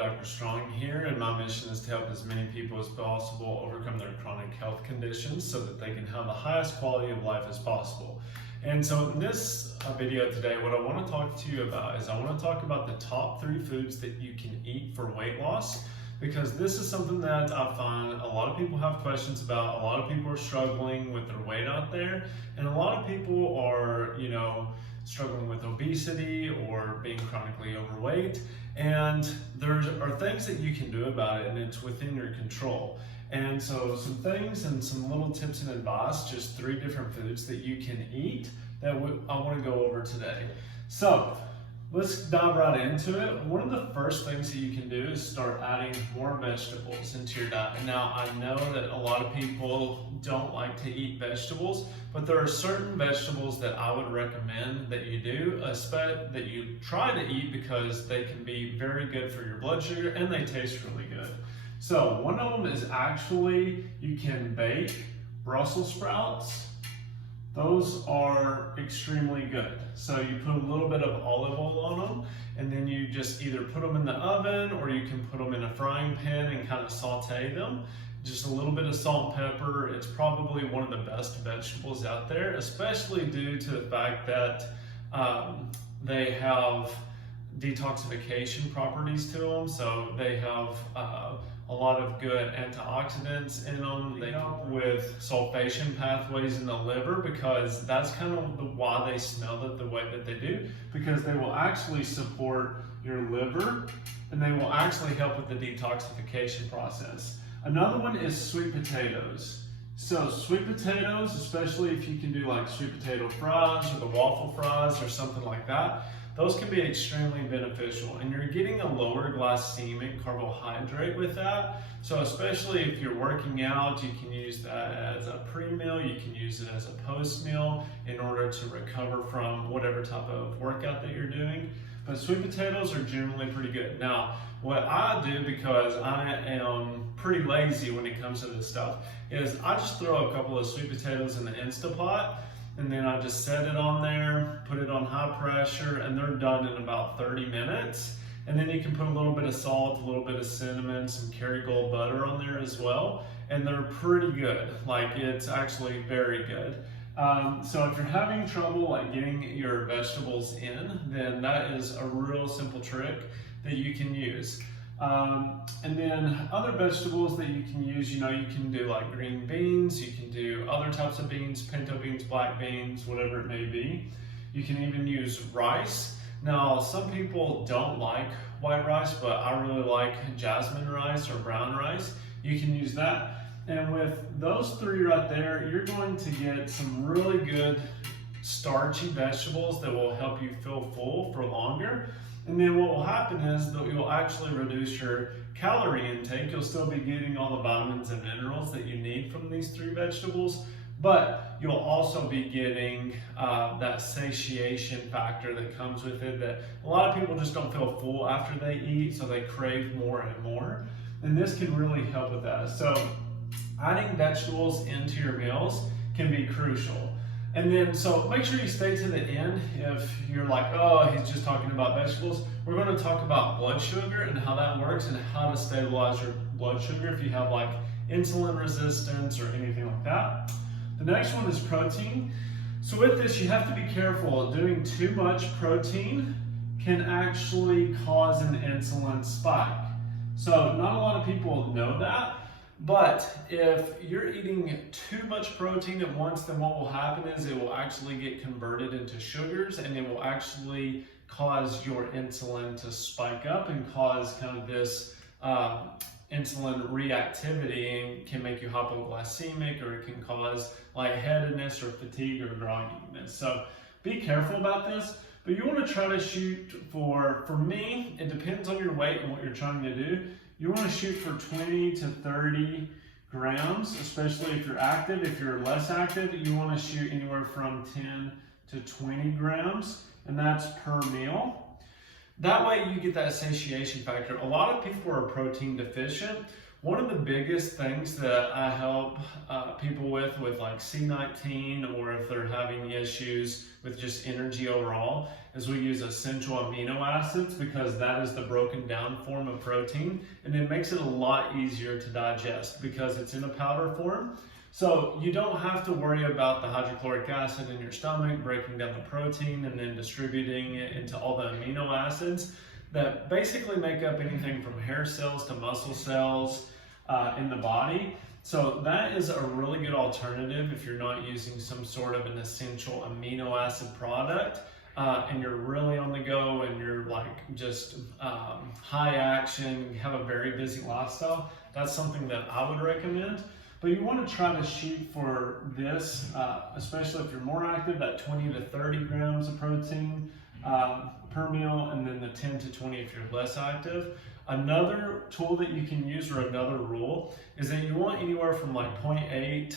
Dr. Strong here, and my mission is to help as many people as possible overcome their chronic health conditions so that they can have the highest quality of life as possible. And so in this video today, what I want to talk to you about is I want to talk about the top 3 foods that you can eat for weight loss, because this is something that I find a lot of people have questions about. A lot of people are struggling with their weight out there, and a lot of people are, struggling with obesity or being chronically overweight, and there are things that you can do about it, and it's within your control. And so some things and some little tips and advice, just 3 different foods that you can eat that I want to go over today. So let's dive right into it. One of the first things that you can do is start adding more vegetables into your diet. Now, I know that a lot of people don't like to eat vegetables, but there are certain vegetables that I would recommend that you do, that you try to eat, because they can be very good for your blood sugar and they taste really good. So one of them is actually, you can bake Brussels sprouts. Those are extremely good. So you put a little bit of olive oil on them, and then you just either put them in the oven or you can put them in a frying pan and kind of saute them. Just a little bit of salt and pepper. It's probably one of the best vegetables out there, especially due to the fact that they have detoxification properties to them. So they have a lot of good antioxidants in them. They help with sulfation pathways in the liver, because that's kind of why they smell it the way that they do, because they will actually support your liver and they will actually help with the detoxification process. Another one is sweet potatoes. So sweet potatoes, especially if you can do like sweet potato fries or the waffle fries or something like that, those can be extremely beneficial, and you're getting a lower glycemic carbohydrate with that. So especially if you're working out, you can use that as a pre-meal, you can use it as a post-meal in order to recover from whatever type of workout that you're doing. But sweet potatoes are generally pretty good. Now, what I do, because I am pretty lazy when it comes to this stuff, is I just throw a couple of sweet potatoes in the Instapot, and then I just set it on there, put it on high pressure, and they're done in about 30 minutes. And then you can put a little bit of salt, a little bit of cinnamon, some Kerrygold butter on there as well, and they're pretty good. Like, it's actually very good. So if you're having trouble like getting your vegetables in, then that is a real simple trick that you can use. And then other vegetables that you can use, you can do like green beans, you can do other types of beans, pinto beans, black beans, whatever it may be. You can even use rice. Now, some people don't like white rice, but I really like jasmine rice or brown rice. You can use that. And with those 3 right there, you're going to get some really good starchy vegetables that will help you feel full for longer. And then what will happen is that you'll actually reduce your calorie intake. You'll still be getting all the vitamins and minerals that you need from these 3 vegetables, but you'll also be getting that satiation factor that comes with it, that a lot of people just don't feel full after they eat, so they crave more and more. And this can really help with that. So adding vegetables into your meals can be crucial. And then, so make sure you stay to the end. If you're like, oh, he's just talking about vegetables, we're going to talk about blood sugar and how that works and how to stabilize your blood sugar if you have like insulin resistance or anything like that. The next one is protein. So with this, you have to be careful. Doing too much protein can actually cause an insulin spike. So not a lot of people know that. But if you're eating too much protein at once, then what will happen is it will actually get converted into sugars, and it will actually cause your insulin to spike up and cause kind of this insulin reactivity, and can make you hypoglycemic, or it can cause lightheadedness or fatigue or grogginess. So be careful about this. But you want to try to shoot for me, it depends on your weight and what you're trying to do. You want to shoot for 20 to 30 grams, especially if you're active. If you're less active, you want to shoot anywhere from 10 to 20 grams, and that's per meal. That way you get that satiation factor. A lot of people are protein deficient, One of the biggest things that I help people with like C19, or if they're having issues with just energy overall, is we use essential amino acids, because that is the broken down form of protein, and it makes it a lot easier to digest because it's in a powder form. So you don't have to worry about the hydrochloric acid in your stomach breaking down the protein and then distributing it into all the amino acids that basically make up anything from hair cells to muscle cells in the body. So that is a really good alternative if you're not using some sort of an essential amino acid product and you're really on the go and you're like just high action, have a very busy lifestyle. That's something that I would recommend. But you want to try to shoot for this, especially if you're more active, that 20 to 30 grams of protein per meal, and then the 10 to 20 if you're less active. Another tool that you can use, or another rule, is that you want anywhere from like 0.8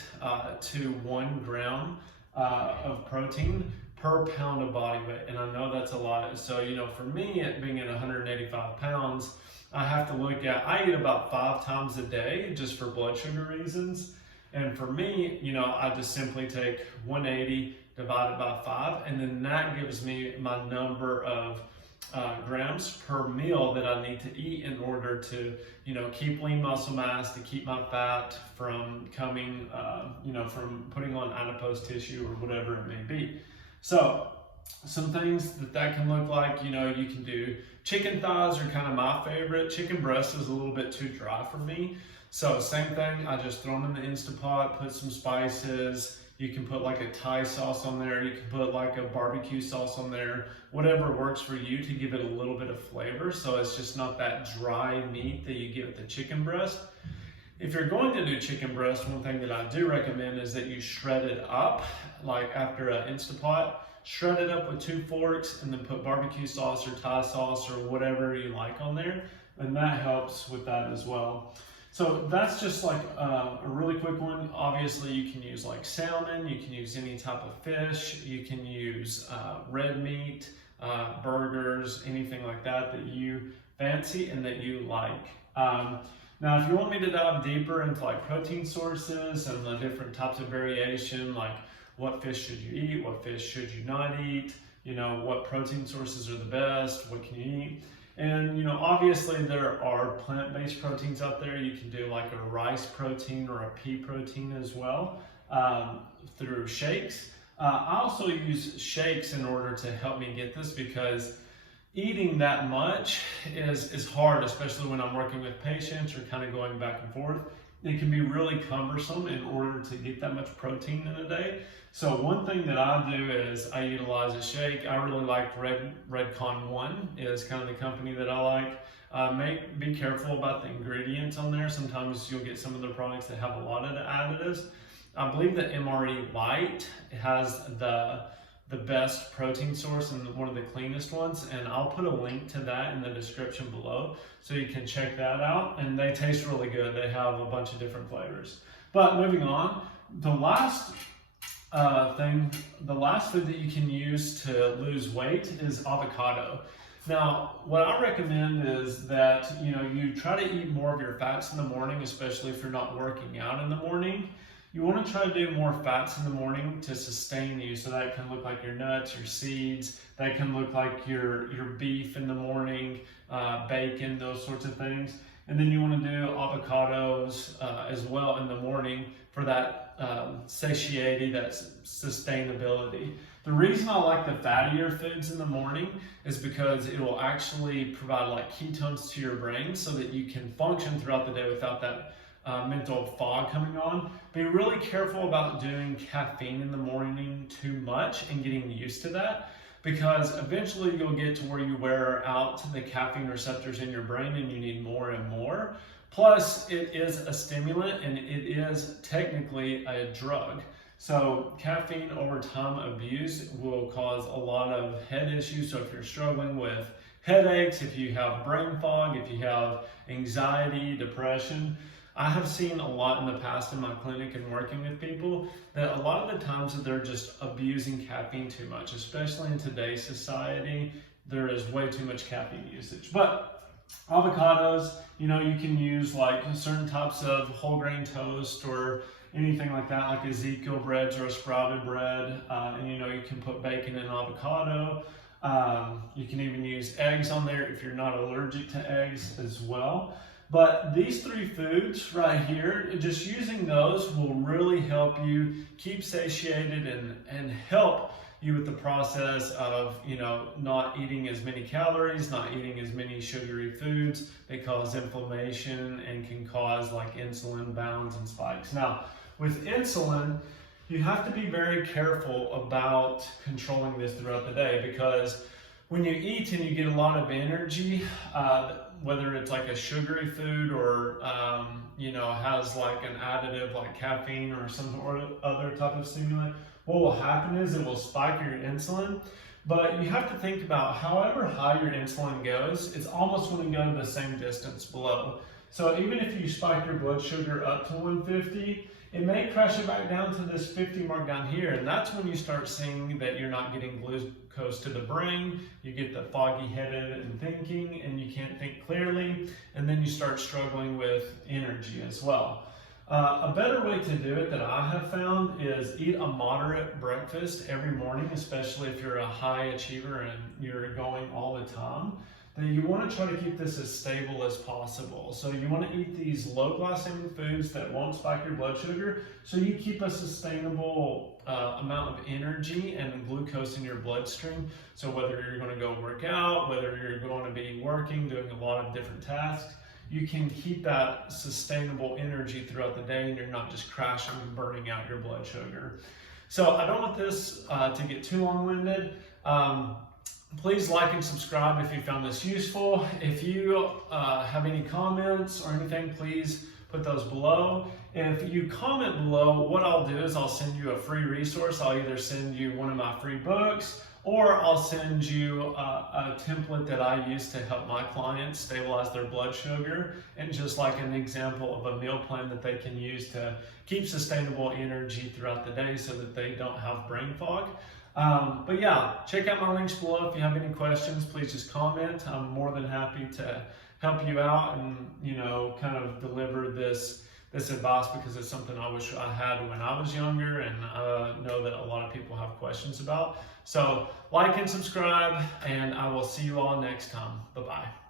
to 1 gram of protein per pound of body weight. And I know that's a lot. So, you know, for me, being at 185 pounds, I have to look at, I eat about 5 times a day just for blood sugar reasons. And for me, you know, I just simply take 180 divided by 5, and then that gives me my number of grams per meal that I need to eat in order to, you know, keep lean muscle mass, to keep my fat from coming, you know, from putting on adipose tissue or whatever it may be. So some things that can look like, you know, you can do chicken thighs are kind of my favorite. Chicken breast is a little bit too dry for me. So same thing, I just throw them in the Instapot, put some spices. You can put like a Thai sauce on there. You can put like a barbecue sauce on there, whatever works for you to give it a little bit of flavor. So it's just not that dry meat that you get with the chicken breast. If you're going to do chicken breast, one thing that I do recommend is that you shred it up, like after an Instapot, shred it up with 2 forks and then put barbecue sauce or Thai sauce or whatever you like on there. And that helps with that as well. So that's just like a really quick one. Obviously you can use like salmon, you can use any type of fish, you can use red meat, burgers, anything like that that you fancy and that you like. Now if you want me to dive deeper into like protein sources and the different types of variation, like what fish should you eat, what fish should you not eat, you know, what protein sources are the best, what can you eat? And, you know, obviously there are plant-based proteins out there. You can do like a rice protein or a pea protein as well through shakes. I also use shakes in order to help me get this, because eating that much is hard, especially when I'm working with patients or kind of going back and forth. It can be really cumbersome in order to get that much protein in a day. So one thing that I do is I utilize a shake. I really like Redcon 1 is kind of the company that I like. Be careful about the ingredients on there. Sometimes you'll get some of the products that have a lot of the additives. I believe that MRE Light has the best protein source and one of the cleanest ones, and I'll put a link to that in the description below so you can check that out. And they taste really good. They have a bunch of different flavors. But moving on, the last food that you can use to lose weight is avocado. Now, what I recommend is that, you know, you try to eat more of your fats in the morning, especially if you're not working out in the morning. You want to try to do more fats in the morning to sustain you. So that can look like your nuts, your seeds, that can look like your beef in the morning, bacon, those sorts of things. And then you want to do avocados as well in the morning for that satiety, that sustainability. The reason I like the fattier foods in the morning is because it will actually provide like ketones to your brain so that you can function throughout the day without that mental fog coming on. Be really careful about doing caffeine in the morning too much and getting used to that, because eventually you'll get to where you wear out the caffeine receptors in your brain and you need more and more. Plus, it is a stimulant and it is technically a drug. So caffeine over time abuse will cause a lot of head issues. So if you're struggling with headaches, if you have brain fog, if you have anxiety, depression, I have seen a lot in the past in my clinic and working with people that a lot of the times that they're just abusing caffeine too much, especially in today's society. There is way too much caffeine usage. But Avocados, you know, you can use like certain types of whole grain toast or anything like that, like Ezekiel breads or a sprouted bread. And you know, you can put bacon in avocado. You can even use eggs on there if you're not allergic to eggs as well. But these three foods right here, just using those will really help you keep satiated and help you with the process of, you know, not eating as many calories, not eating as many sugary foods. They cause inflammation and can cause like insulin bounds and spikes. Now, with insulin, you have to be very careful about controlling this throughout the day, because when you eat and you get a lot of energy, whether it's like a sugary food or you know, has like an additive like caffeine or some other type of stimulant, what will happen is it will spike your insulin. But you have to think about however high your insulin goes, it's almost going to go the same distance below. So even if you spike your blood sugar up to 150, it may crash it back down to this 50 mark down here, and that's when you start seeing that you're not getting glucose to the brain, you get the foggy headed and thinking, and you can't think clearly, and then you start struggling with energy as well. A better way to do it that I have found is eat a moderate breakfast every morning, especially if you're a high achiever and you're going all the time. Then you want to try to keep this as stable as possible. So you want to eat these low glycemic foods that won't spike your blood sugar, so you keep a sustainable amount of energy and glucose in your bloodstream. So whether you're going to go work out, whether you're going to be working, doing a lot of different tasks, you can keep that sustainable energy throughout the day, and you're not just crashing and burning out your blood sugar. So I don't want this to get too long-winded. Please like and subscribe if you found this useful. If you have any comments or anything, please put those below. If you comment below, what I'll do is I'll send you a free resource. I'll either send you one of my free books, or I'll send you a template that I use to help my clients stabilize their blood sugar, and just like an example of a meal plan that they can use to keep sustainable energy throughout the day so that they don't have brain fog. But yeah, check out my links below. If you have any questions, please just comment. I'm more than happy to help you out and, you know, kind of deliver this advice, because it's something I wish I had when I was younger, and I know that a lot of people have questions about. So like and subscribe, and I will see you all next time. Bye-bye.